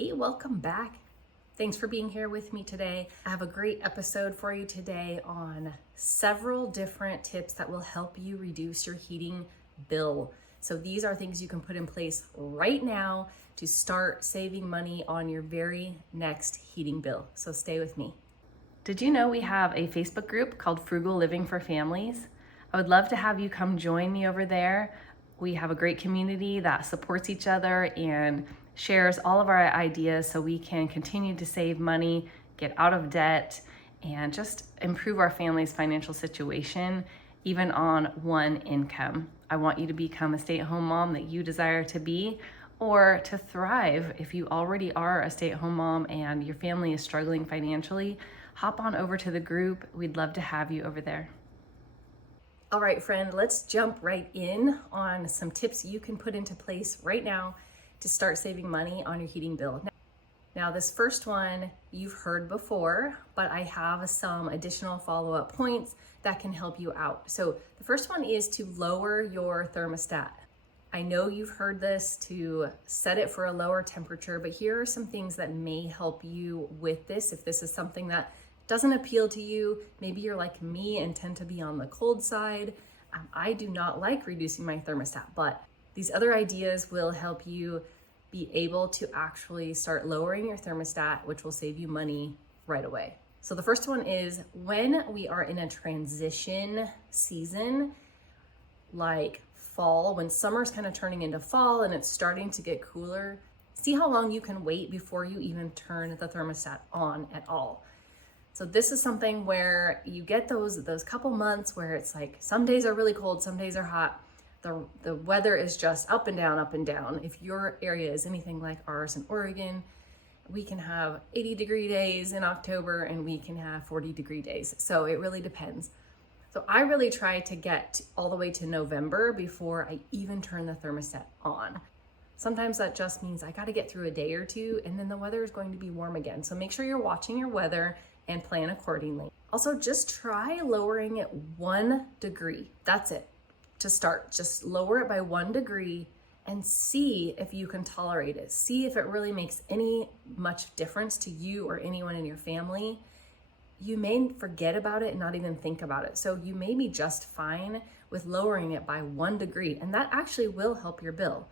Hey, welcome back. Thanks for being here with me today. I have a great episode for you today on several different tips that will help you reduce your heating bill. So these are things you can put in place right now to start saving money on your very next heating bill. So stay with me. Did you know we have a Facebook group called Frugal Living for Families? I would love to have you come join me over there. We have a great community that supports each other and shares all of our ideas so we can continue to save money, get out of debt, and just improve our family's financial situation, even on one income. I want you to become a stay-at-home mom that you desire to be, or to thrive if you already are a stay-at-home mom and your family is struggling financially. Hop on over to the group. We'd love to have you over there. All right, friend, let's jump right in on some tips you can put into place right now to start saving money on your heating bill. Now, this first one you've heard before, but I have some additional follow-up points that can help you out. So the first one is to lower your thermostat. I know you've heard this, to set it for a lower temperature, but here are some things that may help you with this. If this is something that doesn't appeal to you, maybe you're like me and tend to be on the cold side. I do not like reducing my thermostat, but these other ideas will help you be able to actually start lowering your thermostat, which will save you money right away. So the first one is when we are in a transition season, like fall, when summer's kind of turning into fall and it's starting to get cooler, see how long you can wait before you even turn the thermostat on at all. So this is something where you get those couple months where it's like some days are really cold, some days are hot. The weather is just up and down, up and down. If your area is anything like ours in Oregon, we can have 80-degree days in October and we can have 40-degree days. So it really depends. So I really try to get all the way to November before I even turn the thermostat on. Sometimes that just means I got to get through a day or two and then the weather is going to be warm again. So make sure you're watching your weather and plan accordingly. Also, just try lowering it 1 degree. That's it. To start, just lower it by 1 degree and see if you can tolerate it. See if it really makes any much difference to you or anyone in your family. You may forget about it and not even think about it. So you may be just fine with lowering it by 1 degree, and that actually will help your bill.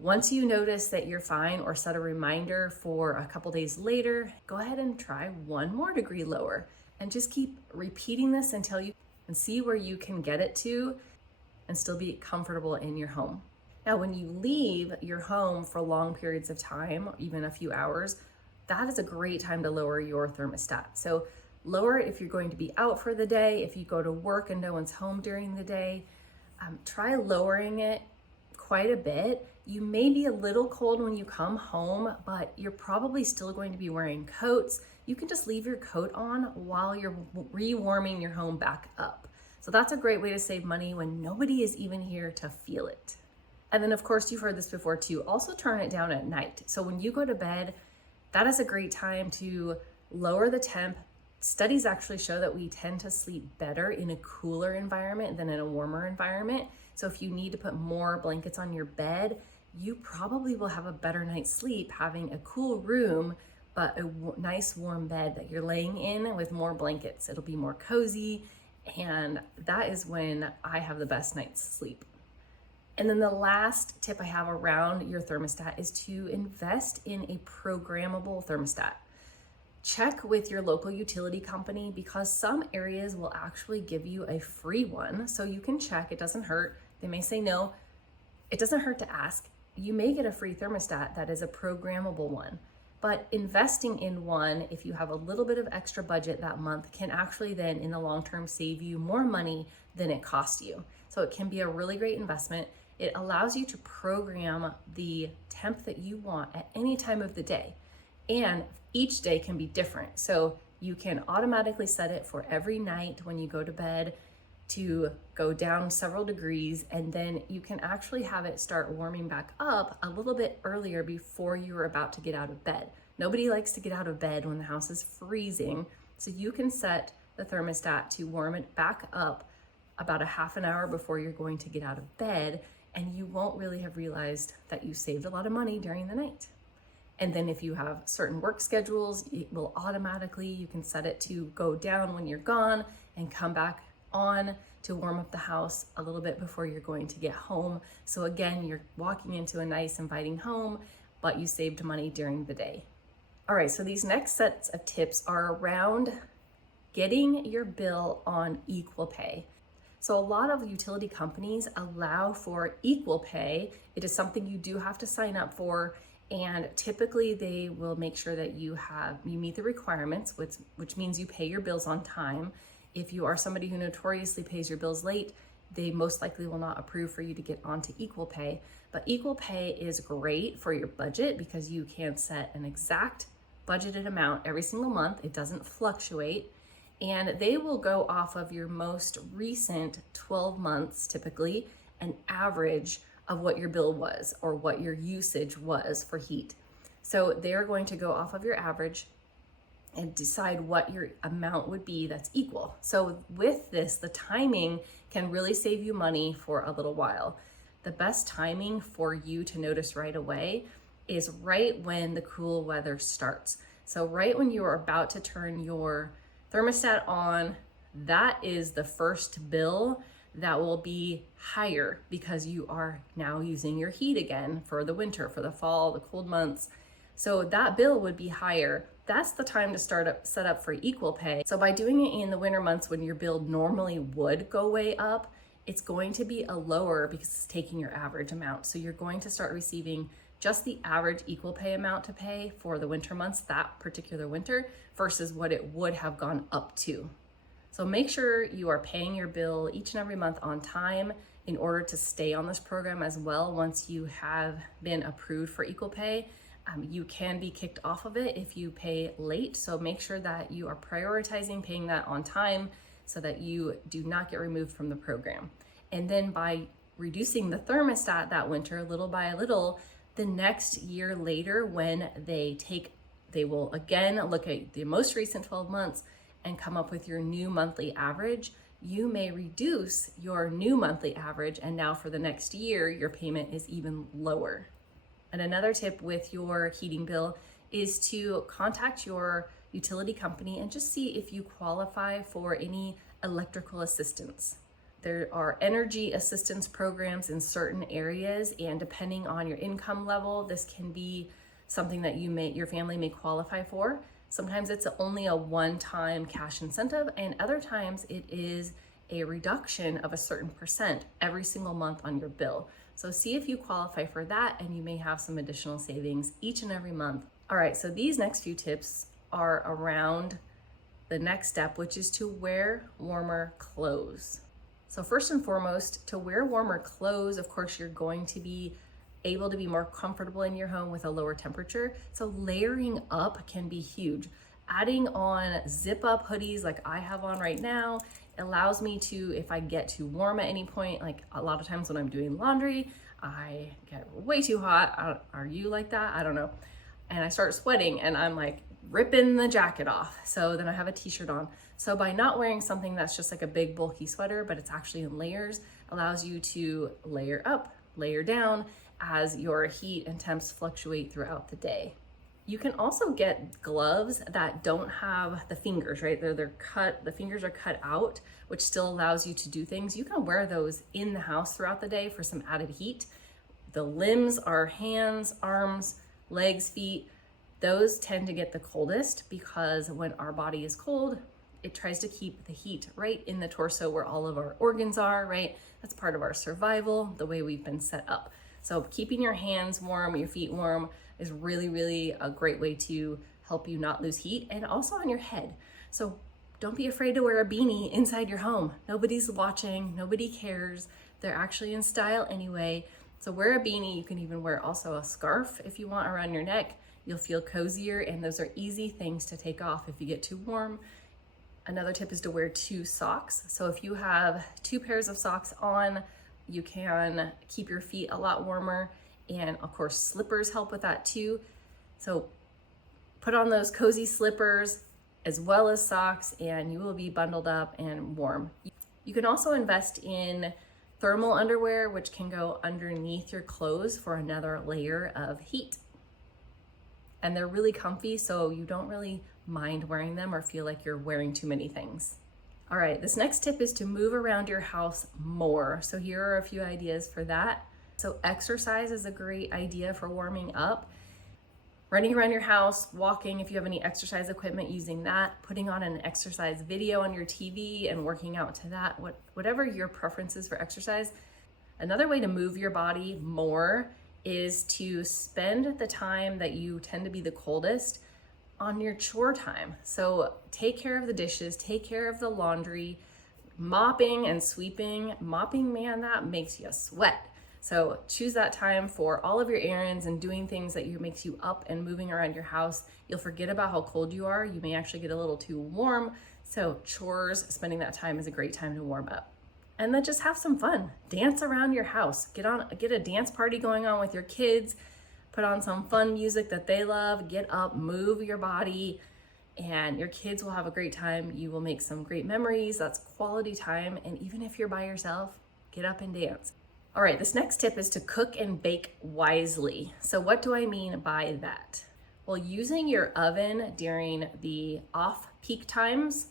Once you notice that you're fine or set a reminder for a couple days later, go ahead and try 1 more degree lower and just keep repeating this until you can see where you can get it to and still be comfortable in your home. Now, when you leave your home for long periods of time, even a few hours, that is a great time to lower your thermostat. So lower it if you're going to be out for the day, if you go to work and no one's home during the day. Try lowering it quite a bit. You may be a little cold when you come home, but you're probably still going to be wearing coats. You can just leave your coat on while you're rewarming your home back up. So that's a great way to save money when nobody is even here to feel it. And then of course, you've heard this before too, also turn it down at night. So when you go to bed, that is a great time to lower the temp. Studies actually show that we tend to sleep better in a cooler environment than in a warmer environment. So if you need to put more blankets on your bed, you probably will have a better night's sleep having a cool room, but a nice warm bed that you're laying in with more blankets. It'll be more cozy. And that is when I have the best night's sleep. And then the last tip I have around your thermostat is to invest in a programmable thermostat. Check with your local utility company because some areas will actually give you a free one. So you can check, it doesn't hurt. They may say no, it doesn't hurt to ask. You may get a free thermostat that is a programmable one. But investing in one, if you have a little bit of extra budget that month, can actually then in the long term save you more money than it cost you. So it can be a really great investment. It allows you to program the temp that you want at any time of the day. And each day can be different. So you can automatically set it for every night when you go to bed to go down several degrees, and then you can actually have it start warming back up a little bit earlier before you're about to get out of bed. Nobody likes to get out of bed when the house is freezing, so you can set the thermostat to warm it back up about a half an hour before you're going to get out of bed, and you won't really have realized that you saved a lot of money during the night. And then if you have certain work schedules, it will automatically, you can set it to go down when you're gone and come back on to warm up the house a little bit before you're going to get home. So again, you're walking into a nice, inviting home, but you saved money during the day. All right, so these next sets of tips are around getting your bill on equal pay. So a lot of utility companies allow for equal pay. It is something you do have to sign up for, and typically they will make sure that you meet the requirements, which means you pay your bills on time. If you are somebody who notoriously pays your bills late, they most likely will not approve for you to get onto equal pay. But equal pay is great for your budget because you can set an exact budgeted amount every single month. It doesn't fluctuate. And they will go off of your most recent 12 months, typically, an average of what your bill was or what your usage was for heat. So they're going to go off of your average and decide what your amount would be that's equal. So with this, the timing can really save you money for a little while. The best timing for you to notice right away is right when the cool weather starts. So right when you are about to turn your thermostat on, that is the first bill that will be higher because you are now using your heat again for the winter, for the fall, the cold months. So that bill would be higher. That's the time to set up for equal pay. So by doing it in the winter months when your bill normally would go way up, it's going to be a lower because it's taking your average amount. So you're going to start receiving just the average equal pay amount to pay for the winter months, that particular winter, versus what it would have gone up to. So make sure you are paying your bill each and every month on time in order to stay on this program as well. Once you have been approved for equal pay, you can be kicked off of it if you pay late. So make sure that you are prioritizing paying that on time so that you do not get removed from the program. And then by reducing the thermostat that winter, little by little, the next year later when they will again look at the most recent 12 months and come up with your new monthly average. You may reduce your new monthly average, and now for the next year, your payment is even lower. And another tip with your heating bill is to contact your utility company and just see if you qualify for any electrical assistance. There are energy assistance programs in certain areas, and depending on your income level, this can be something that your family may qualify for. Sometimes it's only a one-time cash incentive, and other times it is a reduction of a certain percent every single month on your bill. So see if you qualify for that, and you may have some additional savings each and every month. All right, so these next few tips are around the next step, which is to wear warmer clothes. So first and foremost, to wear warmer clothes, of course, you're going to be able to be more comfortable in your home with a lower temperature. So layering up can be huge. Adding on zip up hoodies like I have on right now allows me to, if I get too warm at any point, like a lot of times when I'm doing laundry, I get way too hot. Are you like that? I don't know. And I start sweating and I'm like ripping the jacket off. So then I have a t-shirt on. So by not wearing something that's just like a big bulky sweater, but it's actually in layers, allows you to layer up, layer down as your heat and temps fluctuate throughout the day. You can also get gloves that don't have the fingers, right? They're cut, the fingers are cut out, which still allows you to do things. You can wear those in the house throughout the day for some added heat. The limbs are hands, arms, legs, feet. Those tend to get the coldest because when our body is cold, it tries to keep the heat right in the torso where all of our organs are, right? That's part of our survival, the way we've been set up. So keeping your hands warm, your feet warm is really, really a great way to help you not lose heat, and also on your head. So don't be afraid to wear a beanie inside your home. Nobody's watching, nobody cares. They're actually in style anyway. So wear a beanie. You can even wear also a scarf if you want around your neck. You'll feel cozier, and those are easy things to take off if you get too warm. Another tip is to wear 2 socks. So if you have 2 pairs of socks on, you can keep your feet a lot warmer. And of course, slippers help with that too. So put on those cozy slippers as well as socks, and you will be bundled up and warm. You can also invest in thermal underwear, which can go underneath your clothes for another layer of heat. and they're really comfy, so you don't really mind wearing them or feel like you're wearing too many things. All right, this next tip is to move around your house more. So here are a few ideas for that. So exercise is a great idea for warming up. Running around your house, walking, if you have any exercise equipment, using that, putting on an exercise video on your TV and working out to that, whatever your preference is for exercise. Another way to move your body more is to spend the time that you tend to be the coldest on your chore time. So take care of the dishes, take care of the laundry, mopping and sweeping. Mopping, man, that makes you sweat. So choose that time for all of your errands and doing things that makes you up and moving around your house. You'll forget about how cold you are. You may actually get a little too warm. So chores, spending that time is a great time to warm up. And then just have some fun. Dance around your house. Get a dance party going on with your kids. Put on some fun music that they love. Get up, move your body, and your kids will have a great time. You will make some great memories. That's quality time. And even if you're by yourself, get up and dance. All right, this next tip is to cook and bake wisely. So what do I mean by that? Well, using your oven during the off-peak times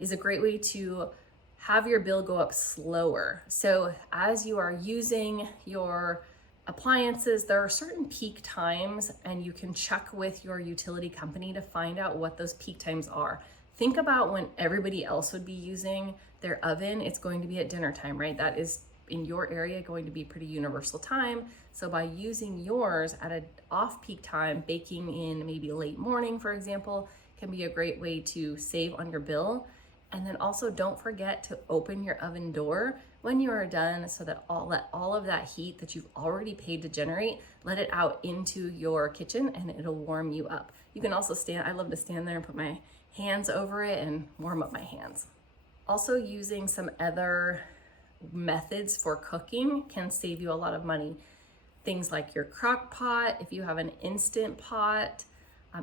is a great way to have your bill go up slower. So as you are using your appliances, there are certain peak times, and you can check with your utility company to find out what those peak times are. Think about when everybody else would be using their oven, it's going to be at dinner time, right? That is in your area going to be pretty universal time. So by using yours at an off-peak time, baking in maybe late morning, for example, can be a great way to save on your bill. And then also don't forget to open your oven door when you are done, so that let all of that heat that you've already paid to generate, let it out into your kitchen and it'll warm you up. You can also I love to stand there and put my hands over it and warm up my hands. Also, using some other methods for cooking can save you a lot of money. Things like your crock pot, if you have an instant pot,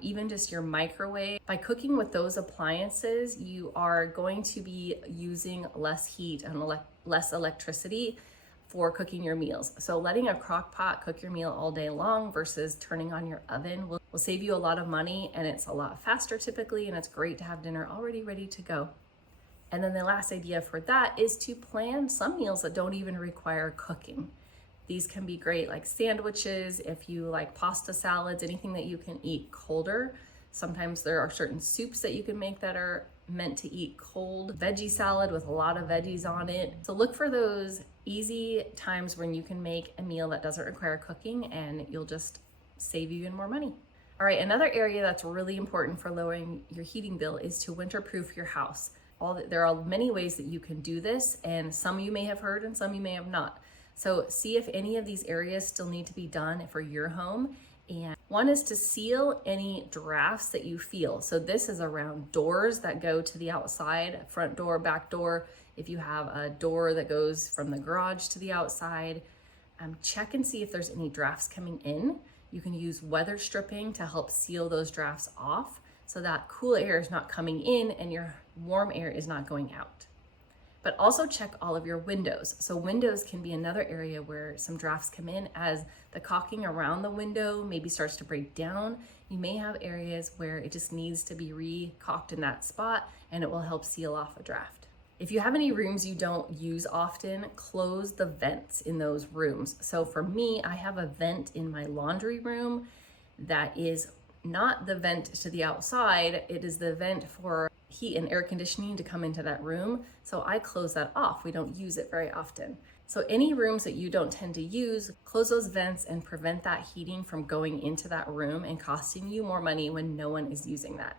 even just your microwave. By cooking with those appliances, you are going to be using less heat and less electricity for cooking your meals. So letting a crock pot cook your meal all day long versus turning on your oven will save you a lot of money, and it's a lot faster typically, and it's great to have dinner already ready to go. And then the last idea for that is to plan some meals that don't even require cooking. These can be great, like sandwiches, if you like pasta salads, anything that you can eat colder. Sometimes there are certain soups that you can make that are meant to eat cold. Veggie salad with a lot of veggies on it. So look for those easy times when you can make a meal that doesn't require cooking, and you'll just save you even more money. All right, another area that's really important for lowering your heating bill is to winterproof your house. There are many ways that you can do this, and some you may have heard and some you may have not. So see if any of these areas still need to be done for your home. And one is to seal any drafts that you feel. So this is around doors that go to the outside, front door, back door. If you have a door that goes from the garage to the outside, check and see if there's any drafts coming in. You can use weather stripping to help seal those drafts off, so that cool air is not coming in and your warm air is not going out. But also check all of your windows. So windows can be another area where some drafts come in as the caulking around the window maybe starts to break down. You may have areas where it just needs to be re-caulked in that spot, and it will help seal off a draft. If you have any rooms you don't use often, close the vents in those rooms. So for me, I have a vent in my laundry room that is not the vent to the outside, it is the vent for heat and air conditioning to come into that room. So I close that off. We don't use it very often. So any rooms that you don't tend to use, close those vents and prevent that heating from going into that room and costing you more money when no one is using that.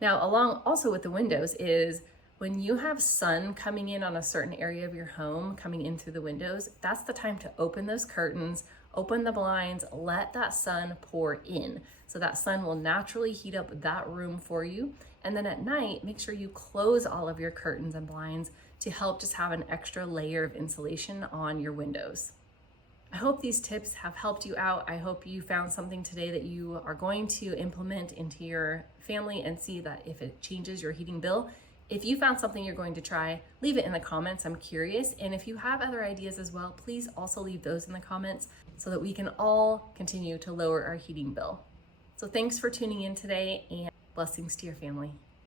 Now, along also with the windows is when you have sun coming in on a certain area of your home, coming in through the windows, that's the time to open those curtains, open the blinds, let that sun pour in. So that sun will naturally heat up that room for you. And then at night, make sure you close all of your curtains and blinds to help just have an extra layer of insulation on your windows. I hope these tips have helped you out. I hope you found something today that you are going to implement into your family and see that if it changes your heating bill. If you found something you're going to try, leave it in the comments. I'm curious. And if you have other ideas as well, please also leave those in the comments so that we can all continue to lower our heating bill. So thanks for tuning in today, and blessings to your family.